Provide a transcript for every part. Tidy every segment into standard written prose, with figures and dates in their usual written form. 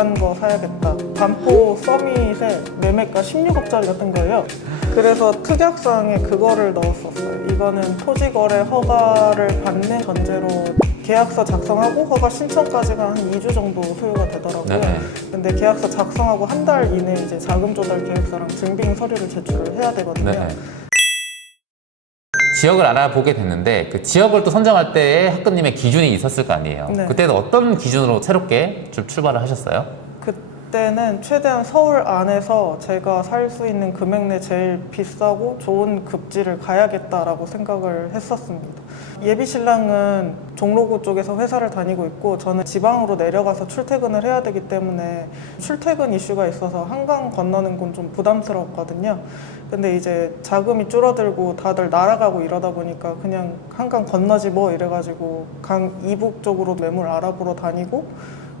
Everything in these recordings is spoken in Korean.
비싼 거 사야겠다. 반포 서밋에 매매가 16억짜리가 뜬 거예요. 그래서 특약사항에 그거를 넣었었어요. 이거는 토지거래 허가를 받는 전제로 계약서 작성하고 허가 신청까지가 한 2주 정도 소요가 되더라고요. 네. 근데 계약서 작성하고 한 달 이내에 이제 자금 조달 계획서랑 증빙 서류를 제출을 해야 되거든요. 네. 지역을 알아보게 됐는데 그 지역을 또 선정할 때에 학급님의 기준이 있었을 거 아니에요. 네. 그때는 어떤 기준으로 새롭게 좀 출발을 하셨어요? 그때는 최대한 서울 안에서 제가 살 수 있는 금액 내 제일 비싸고 좋은 급지를 가야겠다라고 생각을 했었습니다. 예비 신랑은 종로구 쪽에서 회사를 다니고 있고 저는 지방으로 내려가서 출퇴근을 해야 되기 때문에 출퇴근 이슈가 있어서 한강 건너는 건 좀 부담스러웠거든요. 근데 이제 자금이 줄어들고 다들 날아가고 이러다 보니까 그냥 한강 건너지 뭐 이래가지고 강 이북 쪽으로 매물 알아보러 다니고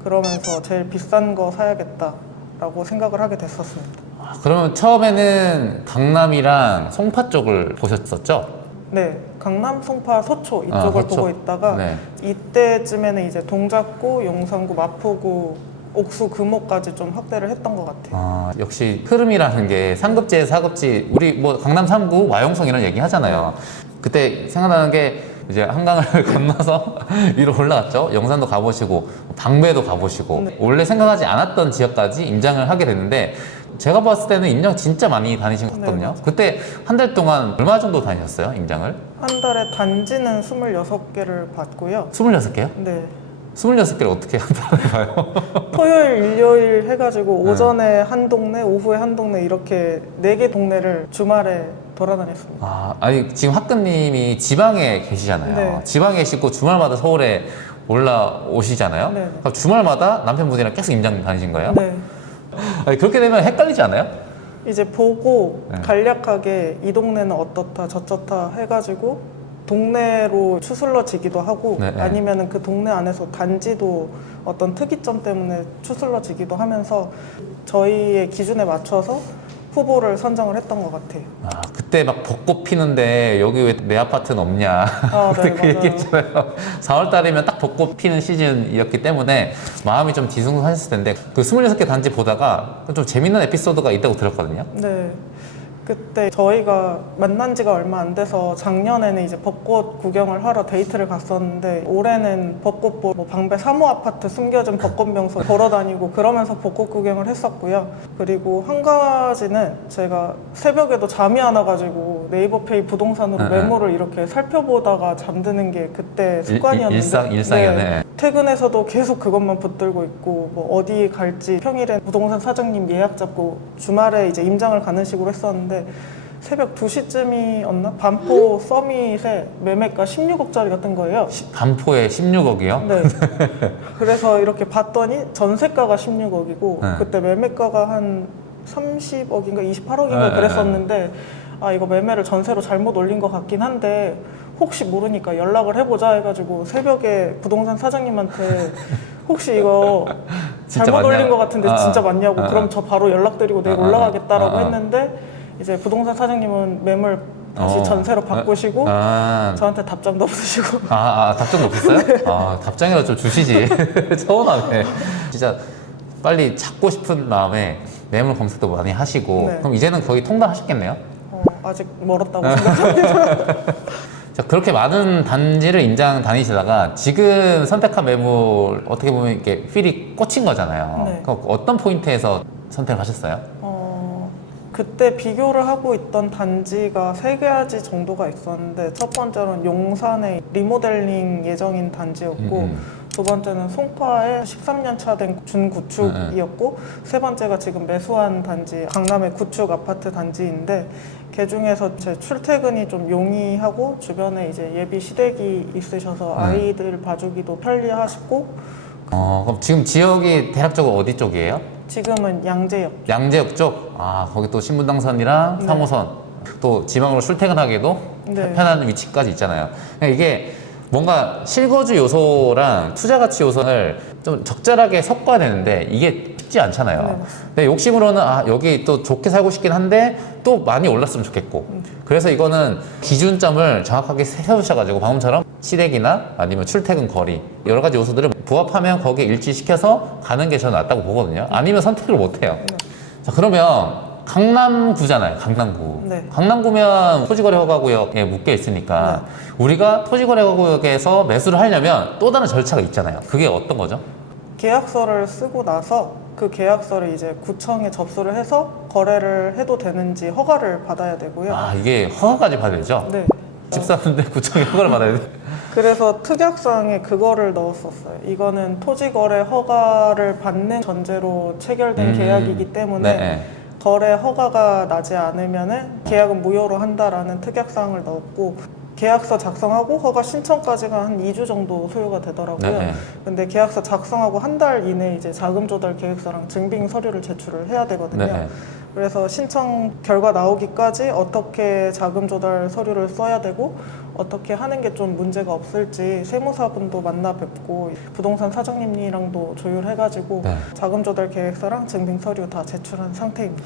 그러면서 제일 비싼 거 사야겠다라고 생각을 하게 됐었습니다. 그러면 처음에는 강남이랑 송파 쪽을 보셨었죠? 네, 강남, 송파, 서초 이쪽을 서초. 보고 있다가 네. 이때쯤에는 이제 동작구, 용산구, 마포구, 옥수, 금호까지 좀 확대를 했던 것 같아요. 역시 흐름이라는 게 상급지에 사급지 우리 뭐 강남 3구 와용성 이런 얘기 하잖아요. 그때 생각나는 게 이제 한강을 건너서 위로 올라갔죠. 영산도 가보시고 방배도 가보시고 네. 원래 생각하지 않았던 지역까지 임장을 하게 됐는데 제가 봤을 때는 임장 진짜 많이 다니신 것 같거든요. 네. 그때 한 달 동안 얼마 정도 다니셨어요? 임장을? 한 달에 단지는 26개를 받고요. 26개요? 네. 26개를 어떻게 한 달에 봐요? 토요일, 일요일 해가지고 오전에 한 동네, 오후에 한 동네 이렇게 4개 동네를 주말에 돌아다녔습니다. 아니 지금 학급님이 지방에 계시잖아요. 네. 지방에 계시고 주말마다 서울에 올라오시잖아요. 네. 그럼 주말마다 남편분이랑 계속 임장 다니신 거예요? 네. 아니, 그렇게 되면 헷갈리지 않아요? 이제 보고 네. 간략하게 이 동네는 어떻다 저쩌다 해가지고 동네로 추슬러지기도 하고 네, 네. 아니면은 그 동네 안에서 단지도 어떤 특이점 때문에 추슬러지기도 하면서 저희의 기준에 맞춰서 후보를 선정을 했던 것 같아요. 그때 막 벚꽃 피는데 여기 왜 내 아파트는 없냐. 네, 그때 그 맞아요. 얘기했잖아요. 4월 달이면 딱 벚꽃 피는 시즌이었기 때문에 마음이 좀 뒤숭숭하셨을 텐데 그 26개 단지 보다가 좀 재밌는 에피소드가 있다고 들었거든요. 네. 그때 저희가 만난 지가 얼마 안 돼서 작년에는 이제 벚꽃 구경을 하러 데이트를 갔었는데 올해는 벚꽃 보러 방배 3호 아파트 숨겨진 벚꽃 명소 걸어 다니고 그러면서 벚꽃 구경을 했었고요. 그리고 한 가지는 제가 새벽에도 잠이 안 와가지고 네이버페이 부동산으로 매물을 이렇게 살펴보다가 잠드는 게 그때 습관이었는데 일상이었네. 퇴근해서도 계속 그것만 붙들고 있고 뭐 어디 갈지 평일에 부동산 사장님 예약 잡고 주말에 이제 임장을 가는 식으로 했었는데 새벽 2시쯤이었나? 반포 서밋에 매매가 16억짜리가 뜬 거예요. 반포에 16억이요? 네. 그래서 이렇게 봤더니 전세가가 16억이고 네. 그때 매매가가 한 30억인가 28억인가 네, 그랬었는데 이거 매매를 전세로 잘못 올린 것 같긴 한데 혹시 모르니까 연락을 해보자 해가지고 새벽에 부동산 사장님한테 혹시 이거 잘못 맞냐고? 올린 것 같은데 진짜 맞냐고 그럼 저 바로 연락드리고 내일 올라가겠다라고 아. 했는데 이제 부동산 사장님은 매물 다시 전세로 바꾸시고 저한테 답장도 없으시고 답장도 없었어요? 답장이라도 좀 주시지. 서운하네. 진짜 빨리 찾고 싶은 마음에 매물 검색도 많이 하시고 네. 그럼 이제는 거의 통달하셨겠네요? 아직 멀었다고 생각합니다. 자, 그렇게 많은 단지를 임장 다니시다가 지금 선택한 매물 어떻게 보면 이렇게 필이 꽂힌 거잖아요. 네. 그럼 어떤 포인트에서 선택을 하셨어요? 그때 비교를 하고 있던 단지가 3가지 정도가 있었는데 첫 번째로는 용산의 리모델링 예정인 단지였고 두 번째는 송파에 13년 차 된 준구축이었고 세 번째가 지금 매수한 단지 강남의 구축 아파트 단지인데 그 중에서 제 출퇴근이 좀 용이하고 주변에 이제 예비 시댁이 있으셔서 아이들 봐주기도 편리하시고 그럼 지금 지역이 대략적으로 어디 쪽이에요? 지금은 양재역. 양재역 쪽? 거기 또 신분당선이랑 네. 3호선 또 지방으로 출퇴근하기도 네. 편한 위치까지 있잖아요. 그러니까 이게 뭔가 실거주 요소랑 투자 가치 요소를 좀 적절하게 섞어야 되는데 이게 쉽지 않잖아요. 네, 맞습니다. 근데 욕심으로는 여기 또 좋게 살고 싶긴 한데 또 많이 올랐으면 좋겠고 그래서 이거는 기준점을 정확하게 세우셔가지고 방금처럼 시댁이나 아니면 출퇴근 거리 여러 가지 요소들을 부합하면 거기에 일치시켜서 가는 게 저는 낫다고 보거든요. 아니면 선택을 못 해요. 자, 그러면 강남구잖아요. 강남구. 네. 강남구면 토지거래 허가구역에 묶여 있으니까 우리가 토지거래 허가구역에서 매수를 하려면 또 다른 절차가 있잖아요. 그게 어떤 거죠? 계약서를 쓰고 나서 그 계약서를 이제 구청에 접수를 해서 거래를 해도 되는지 허가를 받아야 되고요. 이게 허가까지 받아야 되죠? 네. 집 사는데 구청에 허가를 받아야 돼. 그래서 특약사항에 그거를 넣었었어요. 이거는 토지거래 허가를 받는 전제로 체결된 계약이기 때문에 네. 거래 허가가 나지 않으면은 계약은 무효로 한다라는 특약사항을 넣었고 계약서 작성하고 허가 신청까지가 한 2주 정도 소요가 되더라고요. 네. 근데 계약서 작성하고 한 달 이내 이제 자금 조달 계획서랑 증빙 서류를 제출을 해야 되거든요. 네. 그래서 신청 결과 나오기까지 어떻게 자금 조달 서류를 써야 되고 어떻게 하는 게 좀 문제가 없을지 세무사분도 만나 뵙고 부동산 사장님이랑도 조율해가지고 네. 자금 조달 계획서랑 증빙 서류 다 제출한 상태입니다.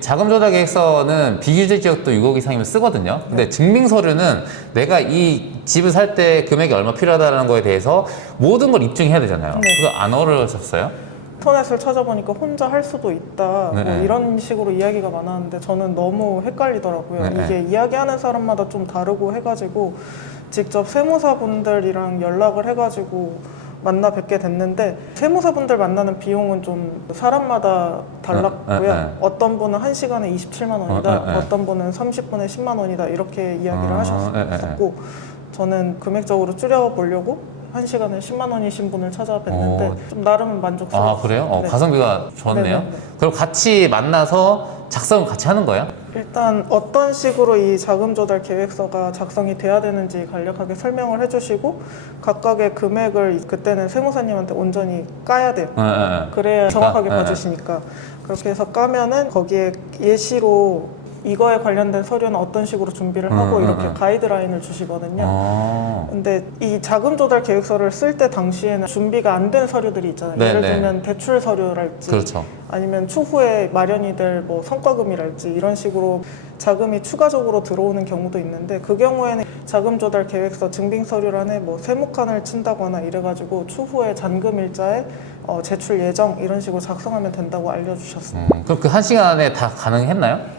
자금 조달 계획서는 비규제 지역도 6억 이상이면 쓰거든요. 근데 증빙 서류는 내가 이 집을 살 때 금액이 얼마 필요하다는 거에 대해서 모든 걸 입증해야 되잖아요. 네. 그거 안 어려우셨어요? 인터넷을 찾아보니까 혼자 할 수도 있다 네. 뭐 이런 식으로 이야기가 많았는데 저는 너무 헷갈리더라고요. 네. 이게 이야기하는 사람마다 좀 다르고 해가지고 직접 세무사분들이랑 연락을 해가지고 만나 뵙게 됐는데 세무사분들 만나는 비용은 좀 사람마다 달랐고요. 네. 어떤 분은 1시간에 27만 원이다, 네. 어떤 분은 30분에 10만 원이다 이렇게 이야기를 하셨었고 저는 금액적으로 줄여보려고 1시간에 10만 원이신 분을 찾아뵀는데 좀 나름은 만족스러웠어요. 그래요? 네. 가성비가 좋네요. 네네네. 그럼 같이 만나서 작성을 같이 하는 거예요? 일단 어떤 식으로 이 자금 조달 계획서가 작성이 돼야 되는지 간략하게 설명을 해주시고 각각의 금액을 그때는 세무사님한테 온전히 까야 돼요. 그래야 정확하게 봐주시니까 그렇게 해서 까면은 거기에 예시로 이거에 관련된 서류는 어떤 식으로 준비를 하고 이렇게 가이드라인을 주시거든요. 근데 이 자금 조달 계획서를 쓸 때 당시에는 준비가 안 된 서류들이 있잖아요. 네, 예를 네. 들면 대출 서류랄지 그렇죠. 아니면 추후에 마련이 될 뭐 성과금이랄지 이런 식으로 자금이 추가적으로 들어오는 경우도 있는데 그 경우에는 자금 조달 계획서 증빙 서류란에 뭐 세무칸을 친다거나 이래가지고 추후에 잔금 일자에 제출 예정 이런 식으로 작성하면 된다고 알려주셨어요. 그럼 그 1시간에 다 가능했나요?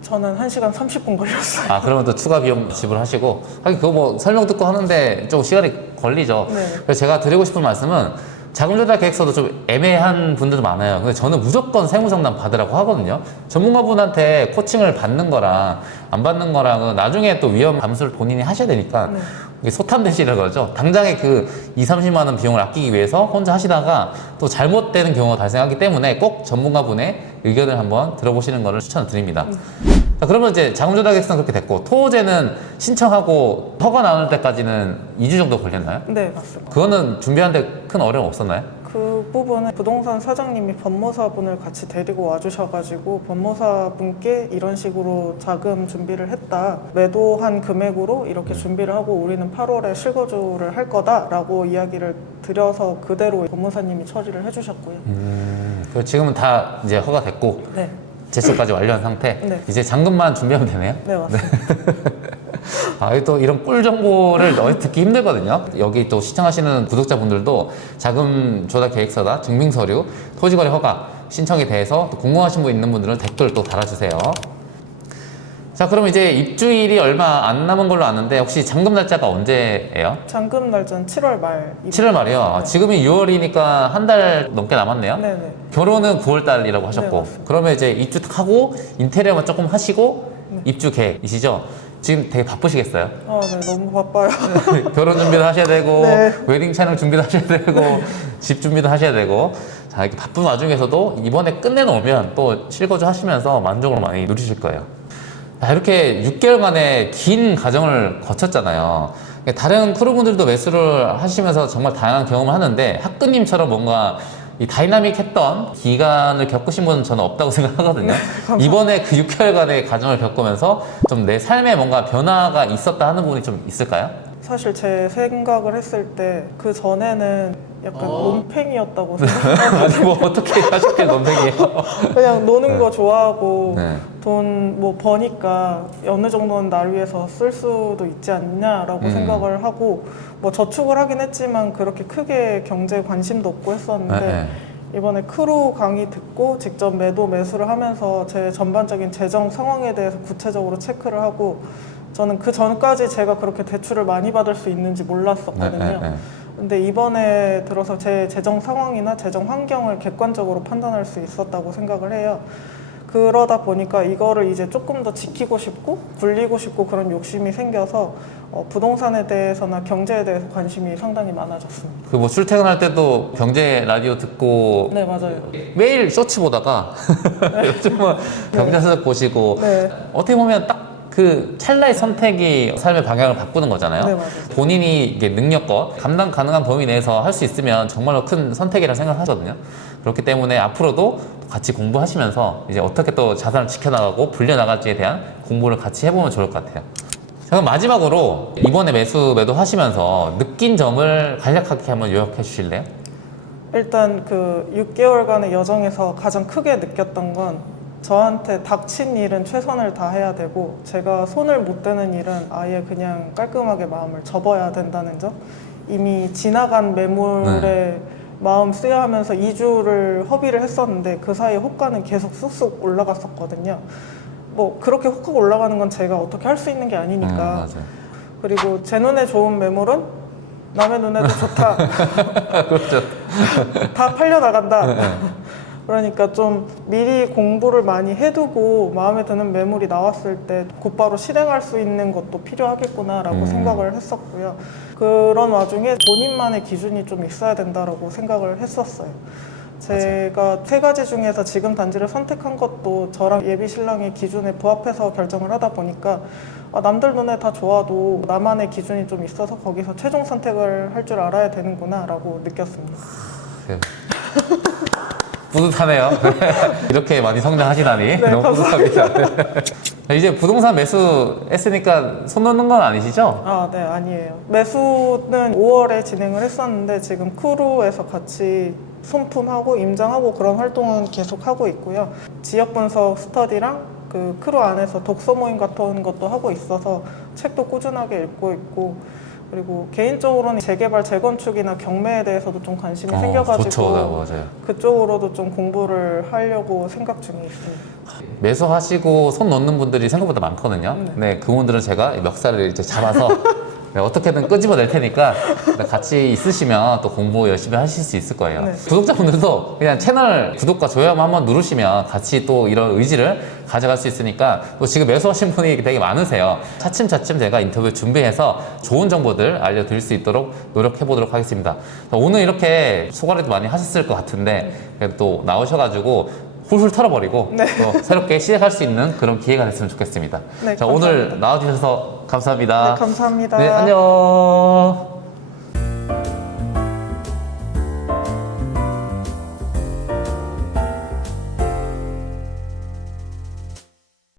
저는 1시간 30분 걸렸어요. 그러면 또 추가 비용 지불하시고 하긴 그거 뭐 설명 듣고 하는데 좀 시간이 걸리죠. 네. 그래서 제가 드리고 싶은 말씀은 자금 조달 계획서도 좀 애매한 분들도 많아요. 근데 저는 무조건 세무상담 받으라고 하거든요. 전문가분한테 코칭을 받는 거랑 안 받는 거랑은 나중에 또 위험 감수를 본인이 하셔야 되니까 이게 소탐대시라고 그러죠. 당장에 그 2~30만 원 비용을 아끼기 위해서 혼자 하시다가 또 잘못되는 경우가 발생하기 때문에 꼭 전문가분의 의견을 한번 들어보시는 것을 추천드립니다. 자, 그러면 이제 자금 조달 계획서는 그렇게 됐고 토호제는 신청하고 허가 나올 때까지는 2주 정도 걸렸나요? 네, 맞습니다. 그거는 준비하는데 큰 어려움 없었나요? 그 부분은 부동산 사장님이 법무사분을 같이 데리고 와주셔가지고 법무사분께 이런 식으로 자금 준비를 했다. 매도한 금액으로 이렇게 준비를 하고 우리는 8월에 실거주를 할 거다라고 이야기를 드려서 그대로 법무사님이 처리를 해주셨고요. 그리고 지금은 다 이제 허가됐고 네, 제출까지 완료한 상태. 네. 이제 잔금만 준비하면 되네요. 네 맞습니다. 또 이런 꿀 정보를 듣기 힘들거든요. 여기 또 시청하시는 구독자분들도 자금 조달 계획서나 증빙 서류, 토지거래 허가 신청에 대해서 또 궁금하신 분 있는 분들은 댓글 또 달아주세요. 자, 그럼 이제 입주일이 얼마 안 남은 걸로 아는데 혹시 잔금 날짜가 언제예요? 잔금 날짜는 7월 말. 7월 말이요. 지금이 6월이니까 한 달 넘게 남았네요. 네네. 결혼은 9월 달이라고 하셨고, 네, 맞습니다. 그러면 이제 입주 딱 하고 인테리어만 조금 하시고 입주 계획이시죠? 지금 되게 바쁘시겠어요? 네, 너무 바빠요. 결혼 준비도 하셔야 되고, 네. 웨딩 차량 준비도 하셔야 되고, 집 준비도 하셔야 되고, 자, 이렇게 바쁜 와중에서도 이번에 끝내놓으면 또 실거주 하시면서 만족을 많이 누리실 거예요. 자, 이렇게 6개월간의 긴 과정을 거쳤잖아요. 다른 크루분들도 매수를 하시면서 정말 다양한 경험을 하는데, 학근님처럼 뭔가 이 다이나믹했던 기간을 겪으신 분은 저는 없다고 생각하거든요. 이번에 그 6개월간의 과정을 겪으면서 좀 내 삶에 뭔가 변화가 있었다 하는 부분이 좀 있을까요? 사실 제 생각을 했을 때 그 전에는 약간 논팽이였다고 생각해요. 아니 뭐 어떻게 하셨길 논팽이에요? 그냥 노는 거 좋아하고 네. 돈 뭐 버니까 어느 정도는 날 위해서 쓸 수도 있지 않냐라고 생각을 하고 뭐 저축을 하긴 했지만 그렇게 크게 경제에 관심도 없고 했었는데 네. 이번에 크루 강의 듣고 직접 매수를 하면서 제 전반적인 재정 상황에 대해서 구체적으로 체크를 하고 저는 그 전까지 제가 그렇게 대출을 많이 받을 수 있는지 몰랐었거든요. 네. 근데 이번에 들어서 제 재정 상황이나 재정 환경을 객관적으로 판단할 수 있었다고 생각을 해요. 그러다 보니까 이거를 이제 조금 더 지키고 싶고 굴리고 싶고 그런 욕심이 생겨서 부동산에 대해서나 경제에 대해서 관심이 상당히 많아졌습니다. 그 뭐 출퇴근할 때도 경제 라디오 듣고 네, 맞아요. 매일 쇼츠 보다가 요즘은 경제서 보시고 네. 어떻게 보면 딱 그 찰나의 선택이 삶의 방향을 바꾸는 거잖아요. 네, 맞아요. 본인이 이게 능력껏 감당 가능한 범위 내에서 할 수 있으면 정말로 큰 선택이라 생각하거든요. 그렇기 때문에 앞으로도 같이 공부하시면서 이제 어떻게 또 자산을 지켜나가고 불려나갈지에 대한 공부를 같이 해보면 좋을 것 같아요. 자, 그럼 마지막으로 이번에 매도 하시면서 느낀 점을 간략하게 한번 요약해 주실래요? 일단 그 6개월간의 여정에서 가장 크게 느꼈던 건 저한테 닥친 일은 최선을 다해야 되고 제가 손을 못 대는 일은 아예 그냥 깔끔하게 마음을 접어야 된다는 점. 이미 지나간 매물에 마음 쓰여 하면서 2주를 허비를 했었는데 그 사이에 호가는 계속 쑥쑥 올라갔었거든요. 뭐 그렇게 호가가 올라가는 건 제가 어떻게 할 수 있는 게 아니니까. 맞아요. 그리고 제 눈에 좋은 매물은 남의 눈에도 좋다. 그렇죠. 다 팔려나간다. 그러니까 좀 미리 공부를 많이 해두고 마음에 드는 매물이 나왔을 때 곧바로 실행할 수 있는 것도 필요하겠구나라고 생각을 했었고요. 그런 와중에 본인만의 기준이 좀 있어야 된다라고 생각을 했었어요. 제가 세 가지 중에서 지금 단지를 선택한 것도 저랑 예비 신랑의 기준에 부합해서 결정을 하다 보니까 남들 눈에 다 좋아도 나만의 기준이 좀 있어서 거기서 최종 선택을 할 줄 알아야 되는구나 라고 느꼈습니다. 네. 뿌듯하네요. 이렇게 많이 성장하시다니 네, 너무 뿌듯합니다. 네. 이제 부동산 매수했으니까 손 놓는 건 아니시죠? 네, 아니에요. 매수는 5월에 진행을 했었는데 지금 크루에서 같이 손품하고 임장하고 그런 활동은 계속 하고 있고요. 지역 분석 스터디랑 그 크루 안에서 독서 모임 같은 것도 하고 있어서 책도 꾸준하게 읽고 있고 그리고 개인적으로는 재개발, 재건축이나 경매에 대해서도 좀 관심이 생겨가지고 좋죠. 맞아요. 그쪽으로도 좀 공부를 하려고 생각 중에 있습니다. 매수하시고 손 놓는 분들이 생각보다 많거든요. 네, 그분들은 제가 멱살을 이제 잡아서 네, 어떻게든 끄집어낼 테니까 같이 있으시면 또 공부 열심히 하실 수 있을 거예요. 네. 구독자분들도 그냥 채널 구독과 좋아요만 한번 누르시면 같이 또 이런 의지를 가져갈 수 있으니까 또 지금 매수하신 분이 되게 많으세요. 차츰차츰 제가 인터뷰 준비해서 좋은 정보들 알려드릴 수 있도록 노력해 보도록 하겠습니다. 오늘 이렇게 소가리도 많이 하셨을 것 같은데 그래도 또 나오셔가지고 훌훌 털어버리고 또 새롭게 시작할 수 있는 그런 기회가 됐으면 좋겠습니다. 네, 자, 감사합니다. 오늘 나와주셔서 감사합니다. 네, 감사합니다. 네, 안녕.